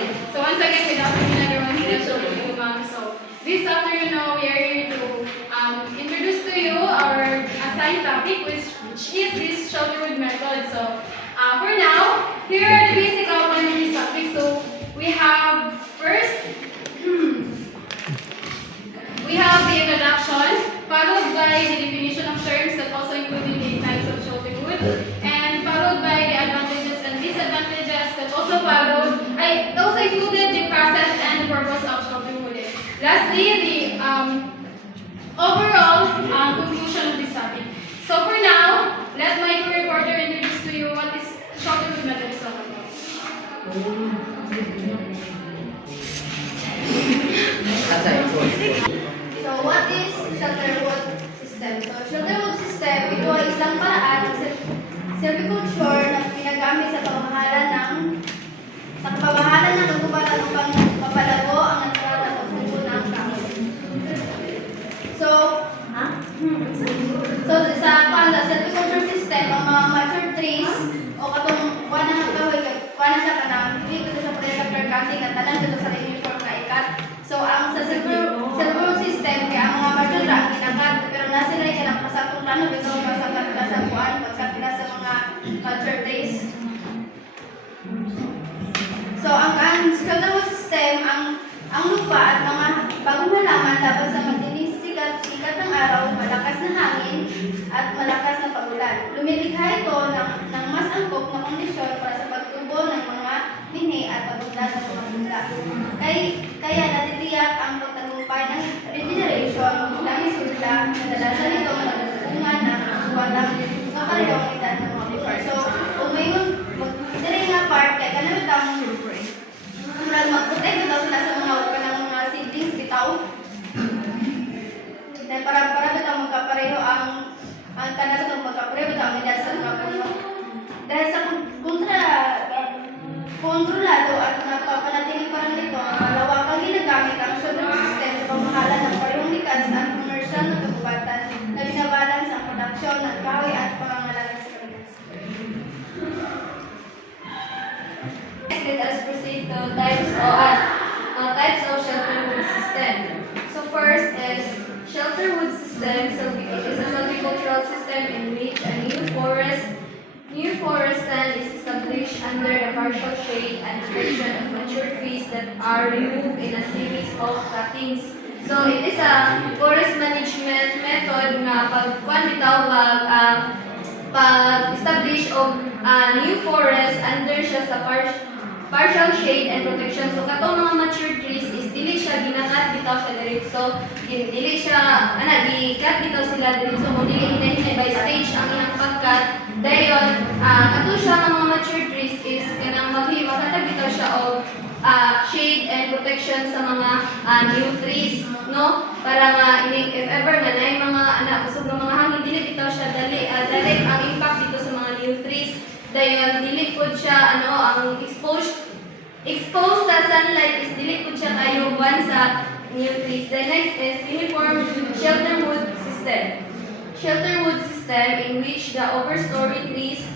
So once again, good afternoon everyone. Good afternoon, ma'am. So this afternoon, we are here to introduce to you our assigned topic, which is this Shelterwood method. So for now, here are the basic outline of this topic. So we have first, we have the introduction, followed by the definition of terms that also include the types of Shelterwood, and followed by the advantages and disadvantages that also followed. I also included the process and the purpose of Shelterwood. Lastly, the overall conclusion of this topic. So for now, let my co-reporter introduce to you what is Shelterwood method is all about. So what is Shelterwood system? So Shelterwood system, ito ay isang paraan ng silviculture na ginagamit sa pamamahala ng kagubatan upang mapalago ang natural na pagtubo ng kahoy. So sa silviculture system, ang mga mature trees o katong kuha ng kahoy, kuha na siya kanang hindi ko sa pwede sa cutting at tanan dito sa uniform na ikat. So ang sa silviculture system, kaya ang mga mature na ang ginakat, pero nasa na ilang pasakong plano dito sa kuhaan, pagkakila sa mga mature trees. So ang Shelterwood system, ang lupa at mga bagong halaman dapat sa matinis sikat ng araw, malakas na hangin at malakas na pagulan. Lumilikha ito ng mas angkop na kondisyon para sa pagtubo ng mga mini at pagpunta sa mga bunda. Kaya natitiyak ang pagtagumpay ng regeneration ng isula, kadalasan ito nagpupungan ng batang kakariyong edad ng mga before. So, umayon, diri nga part, kaya kanang itang mag-protect daw sila sa mga seedlings bitaw. Dahil para bitaw magkapareho ang kanang itong magkapareho bitaw ang edad sa mga puno. Dahil sa kontrolado at napapanatiling parang nito, ang malawakang ginagamit ang Shelterwood system sa pamahala ng parehong likas at komersyal na kagubatan na binabalance ang produksyon ng kahoy at pangangalaga sa kanilas. Let us proceed to types of Shelterwood system. So first is Shelterwood system. So it is a silvicultural system in which a new forest stand is established under the partial shade and protection of mature trees that are removed in a series of cuttings. So it is a forest management method na pag-establish of new forest under siya sa partial shade and protection. So katong mga mature trees is dili siya ginakat bitaw siya diretso. Dili siya gi-cut bitaw sila diretso mo dili hinahinay by stage ang iyang pagkat. Dayon kato siya ng mga mature trees is kanang maghatag bitaw siya og shade and protection sa mga new trees, no? Para nga if ever nga nay mga kusog ng mga hangin dili bitaw siya direct ang impact dito sa mga new trees. Dayon dili pud siya ang exposed sa sunlight is dili pud siya kayo buwan sa new trees. The next is uniform Shelterwood system. Shelterwood system in which the overstory trees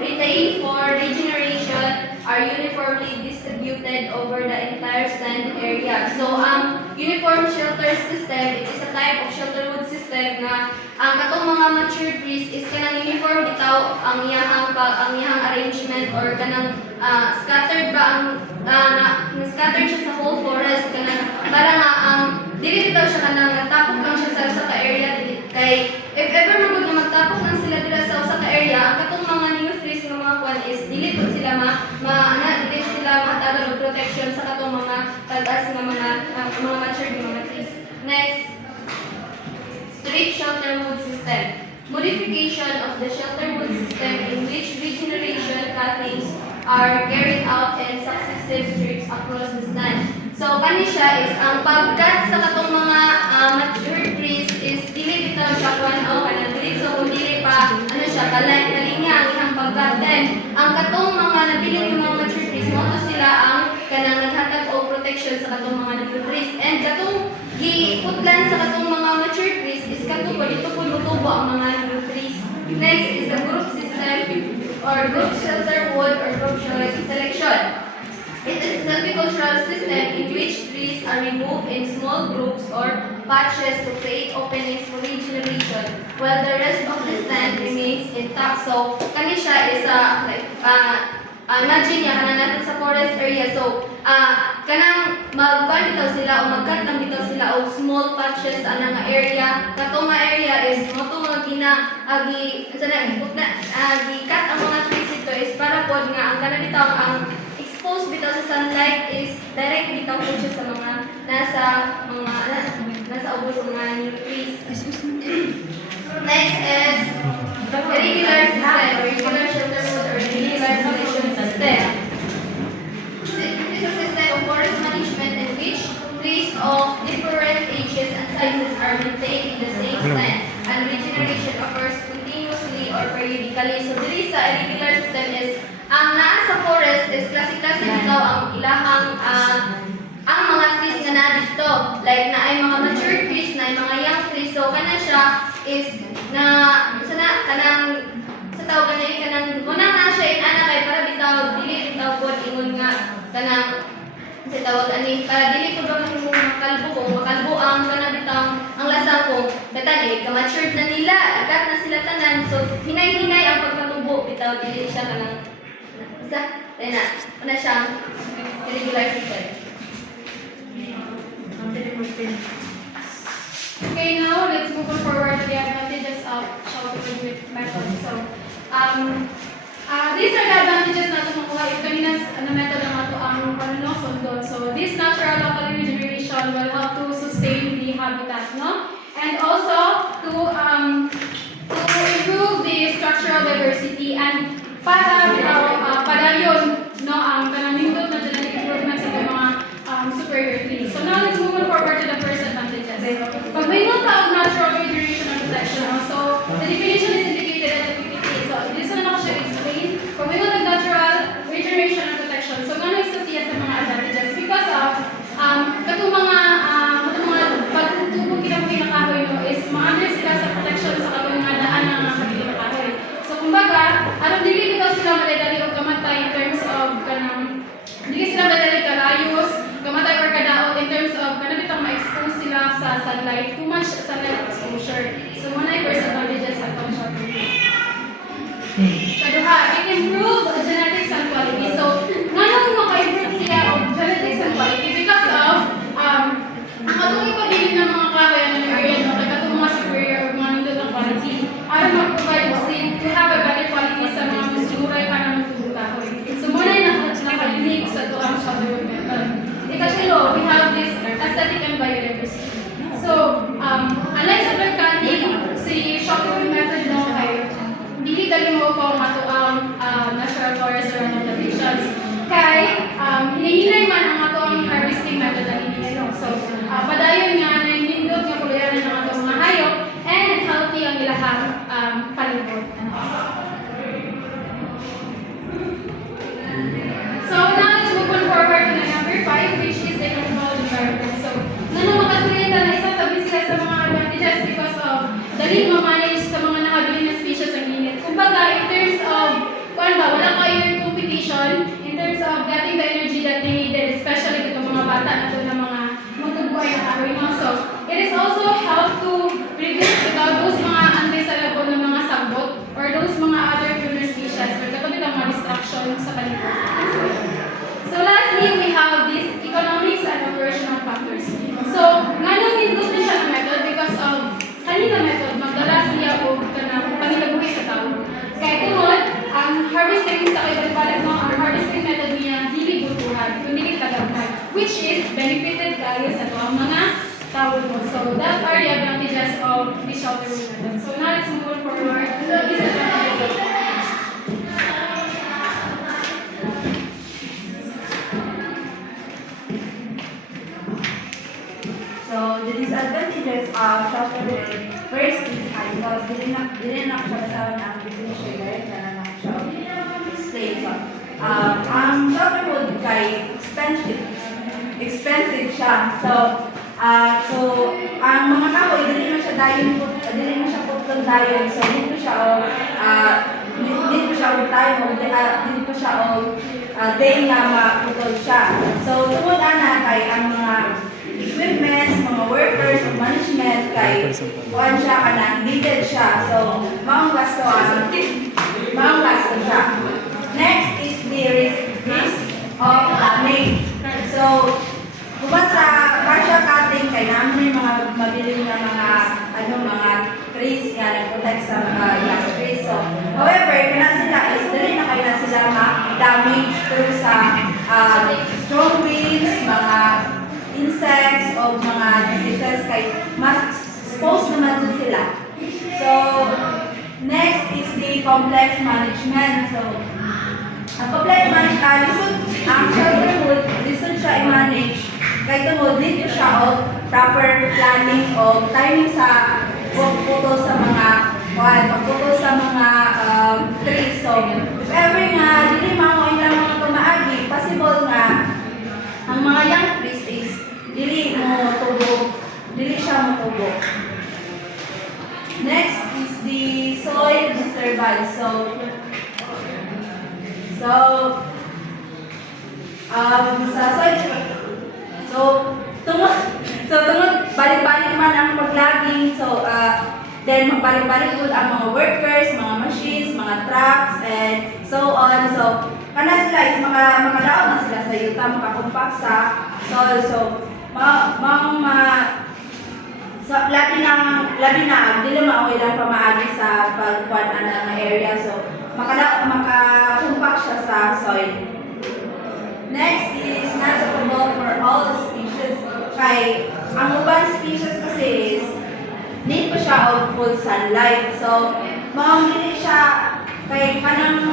retained for regeneration are uniformly distributed over the entire stand area. So ang uniform shelter system, it is a type of Shelterwood system na ang katong mga mature trees is kanang uniform bitaw ang iyang arrangement or kanang scattered ba scattered siya sa whole forest kanang para nga dili bitaw siya kanang natapok lang siya sa usa ka area kay if ever magud na magtapok lang sila dira sa usa ka area ang katong mga new trees nga mga kwan is dili pud sila dili sila mahatagan og protection sa katong mga tagas nga mga mature nga mga trees. Next, strict Shelterwood system. Modification of the Shelterwood system in which regeneration cuttings are carried out in successive strips across the stand. So kani siya is ang pagkat sa katong mga mature trees is dili bitaw siya kanang dili so dili pa siya kalinya ang ihang pagkat. Then ang katong mga nabiling mga mature trees mo sila ang kanang naghatag og protection sa katong mga new trees. And katong giputlan sa katong mga mature trees is katong dito po lutubo ang mga new trees. Next is the group system or group Shelterwood or group selection. It agricultural system in which trees are removed in small groups or patches to create openings for regeneration, while the rest of the stand remains intact. So, kani siya is imagine niya kanang natin sa forest area. So, kanang magkuhan bitaw sila o magkat lang bitaw sila o small patches ana nga area. Kato nga area is mo to mga gikat ang mga trees ito is para pod nga ang kana bitaw ang exposed bitaw sa sunlight is direct bitaw po siya sa mga nasa ubos ng mga new trees. Next is irregular system, irregular shelter mode or irregular selection system. This is a system of forest management in which trees of different ages and sizes are maintained in the same stand and regeneration occurs continuously or periodically. So, dili sa irregular system is ang naa sa forest is klase-klase bitaw ang ilahang ang mga trees nga na dito. Like na ay mga mature trees, na ay mga young trees. So, kana siya is na kanang sa tawag kanang muna na siya inana kay para bitaw dili bitaw pod ingon nga kanang sa tawag ani para dili pod ba makalbo kung makalbo ang kana bitaw ang lasa ko katani ka matured na nila ikat na sila tanan. So hinay-hinay ang pagpatubo bitaw dili siya kanang isa na siyang irregular system. Okay, now let's move on forward to the advantages of shelter method. So, these are the advantages na makuha if kanina na method ang ato ang sundon. So, this natural local regeneration will help to sustain the habitat, no? And also to improve the structural diversity and para yun, no, ang kanamindot na genetic improvements sa mga superior trees. So now let's move on forward to the first advantages. Pag may tawag natural regeneration and protection, so the definition is indicated at the PPT. So this one ako siya explain. Pag may natural regeneration and protection, so gano'n isa siya sa mga advantages because of katong mga pagtutubog kinakahoy no is ma-under sila sa protection sa katong mga daan ng mga kinakahoy. So kumbaga, dili bitaw sila madadali o kamatay in terms of kanang dili sila madadali karayos, kamatay or kadaot in terms of kanang bitaw ma-expose sila sa sunlight, too much sunlight exposure. So muna yung first advantages sa itong shelter. Kaduha, it improve genetics and quality. So, nganong maka-improve siya of genetics and quality because of ang atong ipabilin ng mga kahoy ng area no, like atong mga superior or mga nindot ang quality aron mag-provide seed to have a better quality sa mga masuray para magtubong kahoy. So, muna yung naka-unique sa ito ang shelter method. Ikatlo, we have this aesthetic and biodiversity. So, unlike sa pagkating, si shelter method no, kay dili dali mo po mato ang natural forest or plantations. Kay hinahinay man ang ato ang harvesting method na hinihino. So, padayon nga na nindot nga kulayaran ng ato mga hayop and healthy ang ilahang palibot. So, now let's move on forward to number 5, which is the controlled environment. So, makasulitan na isa sabi sila sa mga advantages because of dali ma-manage sa mga nakabili na species ang init. Kumbaga, in terms of, wala kayo competition, in terms of getting the energy that they needed, especially dito mga bata na ito ng mga magtubuhay na kahoy mo. So, it is also help to reduce those mga anti-salabon ng mga sagbot or those mga other lunar species or katulad ang mga distraction sa paligid. So, lastly, we have these economics and operational factors. So, nganong nindot din siya ng method because of kanina method, magdala siya o panilabuhay sa tao. Kaya tunod, ang harvesting sa kaibalit mo, ang harvesting method niya, dili butuhan, kundi tagagmay, which is benefited kayo sa ang mga tao mo. So, that are the advantages of the shelter method. So, now let's move on forward to the disadvantages of it. So, the disadvantages of shelter first is because dili na siya basahan ang definition direct na siya explain. So, ang shelter wood kay expensive siya. So, ang mga kahoy dili na siya putlong dayon. So, dito siya time dito siya day nga maputol siya. So tungod ana kay ang mga equipments, mga workers, o management kay kuan siya kanang needed siya. So maong gasto siya. Next is the risk of damage. So bukod sa partial cutting kay namin yung mga mabiling na mga trees nga nag-protect sa mga glass trees. So, however, kana sila is dili na kayo na sila ma-damage through sa strong winds, mga insects o mga diseases kay mas exposed naman dun sila. So, next is the complex management. So, ang complex management, ang shelterhood, lisod siya i-manage kay tungod dito siya o proper planning o timing sa pagputol sa mga trees. So, if ever nga dili mao ilang mga tumaagi, possible nga ang mga young trees is dili siya matubog. Next is the soil disturbance. So sa soil tungod balik-balik man ang paglaging, then magbalik-balik po ang mga workers, mga machines, mga trucks, and so on. So, kana sila is makadaot na sila sa yuta, makakumpak sa soil. So, labi na, dili mao ilang pamaagi sa pagkuan ana nga area. So, makakumpak siya sa soil. Next is not suitable for all the species. Kay ang ubang species kasi is need pa siya of full sunlight. So, mamili siya kay kanang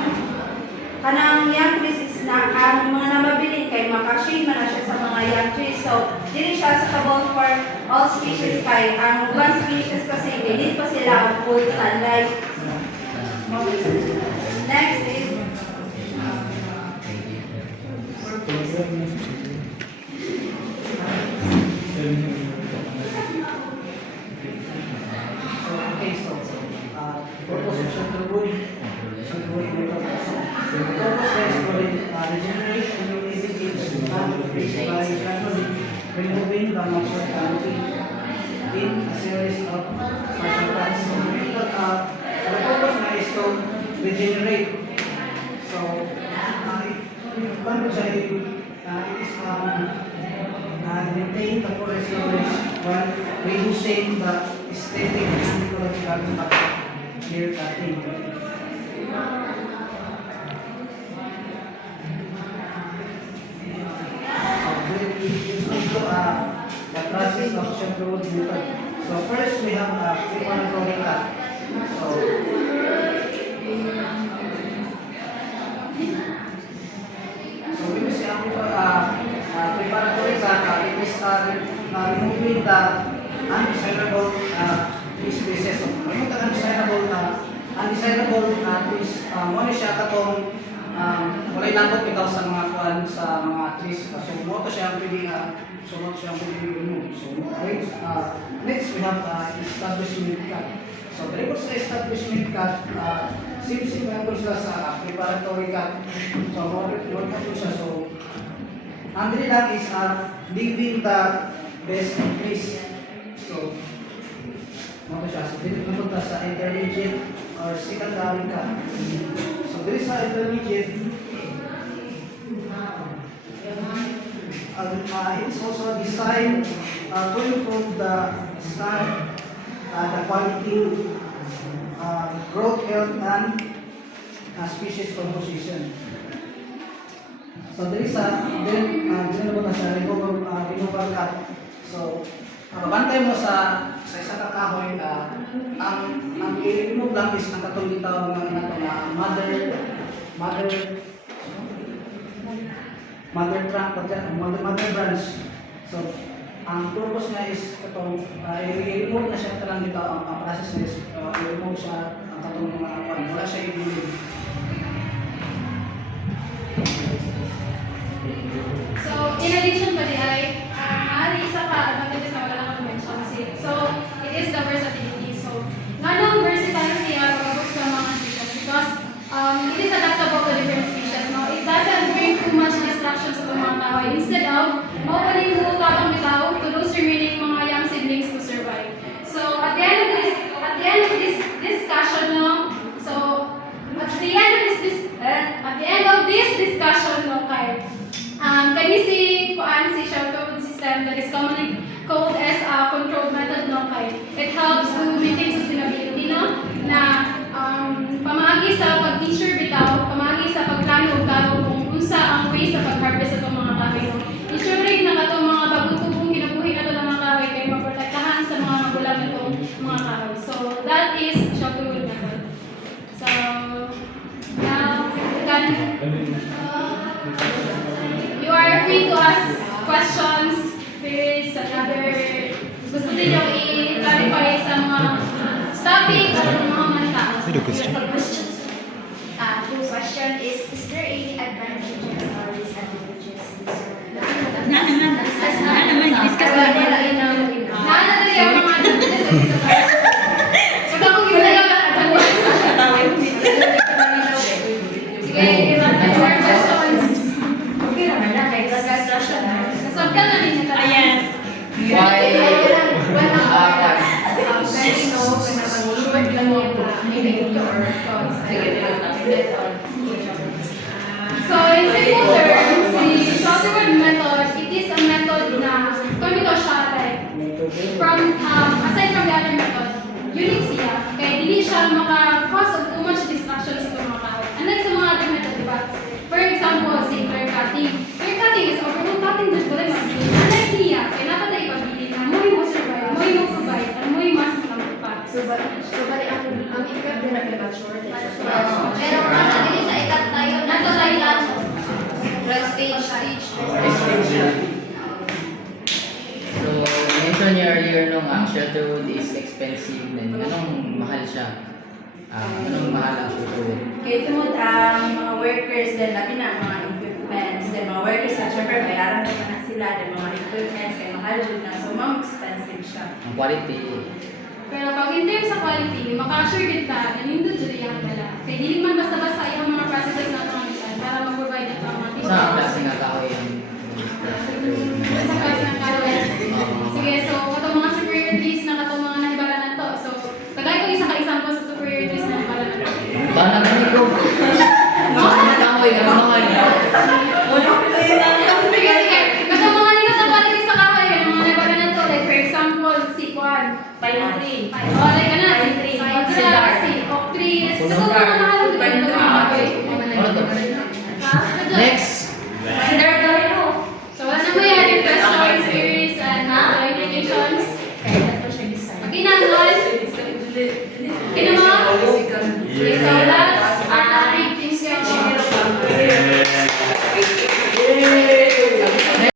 young trees is na ang mga namabilin kay makashade man na siya sa mga young trees. So, dili siya suitable for all species kay ang ubang species kasi need pa sila of full sunlight. Next is purpose of shelterwood regenerate and mitigate climate risk by gradually removing the natural canopy in a series of partial cuts. So, the purpose na is to regenerate. So, it is maintain the forest coverage while reducing the aesthetic and ecological impact of clear cutting. The process of shelterwood method. So first we have preparatory cut. So when we say preparatory cut, it is removing the undesirable species. So removing the undesirable trees. Muna siya katong walay nangkot bitaw sa mga kuan sa mga trees. So mo to siya pwede remove. So next we have establishment cut. So dali po sa establishment cut, same po sila sa preparatory cut. So mo po siya. So ang dili lang is leaving the best trees. So mo po siya. So dili pumunta sa intermediate or secondary cut. So there is a intermediate. It's also designed to improve the stand, the quality, growth, health, and species composition. So there is a removal cut. So bantay mo sa isa ka kahoy, ang i-remove lang is ang katong gitaw na mother branch. So ang purpose niya is katong i-remove na siya tarang dito. Ang process niya is i-remove siya ang katong mga wala siya i-remove. So, in addition pa di ay, isa ka advantages na wala lang mention kasi. So, it is the versatility. So, ganong versatile siya pagkabot sa mga species because it is adaptable to different species. No? It doesn't bring STEM that is commonly called as a controlled method no kay it helps to maintain sustainability no na pamaagi sa pag-teacher bitaw, pamaagi sa pagplano ug klaro kung unsa ang way sa pag-harvest sa mga kahoy no. Ensuring na katong mga bagong tubong kinabuhi na ng mga kahoy kay maprotektahan sa mga magulang nitong mga kahoy. So that is shelter wood method. So now you are free to ask questions, queries, and other gusto ninyo i-clarify sa mga topic o mga manita. Question is there any advantages or disadvantages? Discuss na nila inang Naano yung mga advantages. So kapag yun lang sige, more questions. Nasabtan na rin na tayo. Why? So in simple terms, the Shelterwood method, it is a method na kung ito siya like from aside from the other method, unique siya. Kaya hindi siya maka-cause of too much distraction sa mga kahoy. Unlike sa mga other method, di ba? For example, say clear cutting. Clear cutting is overall cutting na wala mag-build. Unlike niya, kaya natatay ipabilin na mo yung survive, mo yung provide, at mo yung mas makamagpag. bali ang ikat din na kay shortage. Pero kung dili sa ikat tayo, nato tayo lang. Stage. So, mention niyo earlier nung Shelterwood is expensive din. Anong mahal siya? Anong mahal ang Shelterwood? Kaya tungod ang mga workers din, labi na mga equipments, then mga workers na syempre bayaran naman na sila, then mga equipments, kaya mahal din na, so mga expensive siya. Ang quality, Pero pag in terms sa quality, maka-assure kita na nindot dyan yung pala. Kaya hindi man basta-basta yung mga processes na pangalan para mag-provide ng mga sa ang klase nga kahoy ang Sa klase ng kahoy. Sige, so katong mga superior trees na katong mga nahibalan na to. So, tagay ko isa ka-example sa superior trees na nahibalan na to. Baka naman ko. Ang kahoy, ang mahal. Sige, sige. Katong mga ninot na quality sa kahoy, yung mga nahibalan na to. Like for example, si Kwan. Pine tree. Oh, like ano, si Grass, si Oak trees. Katong mga mahal ng mga kahoy. Ano to? Next! So, wala na mo yan yung questions, queries, and clarifications. Maginanol. Kinamo? Okay, so, wala